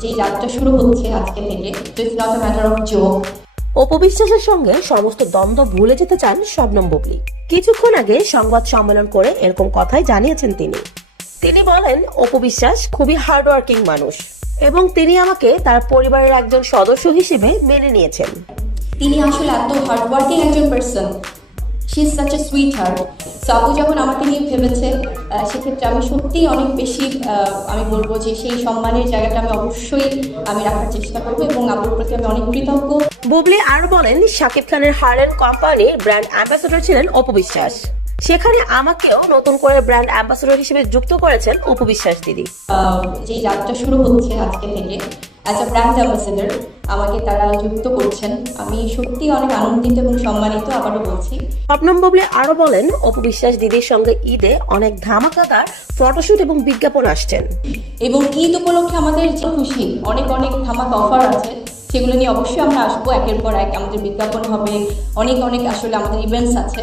যে যাত্রা শুরু হচ্ছে আজকে থেকে, it's not a matter of joke. Apu বিশ্বাসের সঙ্গে সমস্ত দ্বন্দ্ব ভুলে যেতে চান শবনম বুবলী। কিছুক্ষণ আগে সংবাদ সম্মেলন করে এরকম কথাই জানিয়েছেন তিনি বলেন, অপু বিশ্বাস খুবই হার্ডওয়ার্কিং মানুষ এবং তিনি আমাকে তার পরিবারের একজন সদস্য হিসেবে মেনে নিয়েছেন। তিনি আসলে এত হার্ডওয়ার্কিং একজন person, she is such a sweet heart. So আপু যখন আমাকে নিয়ে ভেবেছে, সেক্ষেত্রে আমি সত্যিই অনেক বেশি আমি বলবো যে সেই সম্মানের জায়গাটা আমি অবশ্যই রাখার চেষ্টা করবো এবং আপুর প্রতি আমি অনেক কৃতজ্ঞ। বুবলী আরো বলেন, শাকিব খানের হারল্যান্ড কোম্পানির ব্র্যান্ড অ্যাম্বাসেডর ছিলেন অপু বিশ্বাস। সেখানে আমাকেও নতুন করে ব্র্যান্ড অ্যাম্বাসেডর হিসেবে যুক্ত করেছেন অপু বিশ্বাস দিদি। যে যাত্রা শুরু হচ্ছে আজকে থেকে, অ্যাজ আ ব্র্যান্ড অ্যাম্বাসেডর আমাকে তারা যুক্ত করছেন। আমি সত্যি অনেক আনন্দিত এবং সম্মানিত। আবারও বলছি, শবনম বুবলী আরো বলেন, অপু বিশ্বাস দিদির সঙ্গে ঈদে অনেক ধামাকাদার ফটোশুট এবং বিজ্ঞাপন আসছেন এবং ঈদ উপলক্ষে আমাদের যে খুশি অনেক অনেক ধামাকা অফার আছে, সেগুলো নিয়ে অবশ্যই আমরা আসবো। একের পর এক আমাদের বিজ্ঞাপন হবে, অনেক অনেক আসলে আমাদের ইভেন্টস আছে।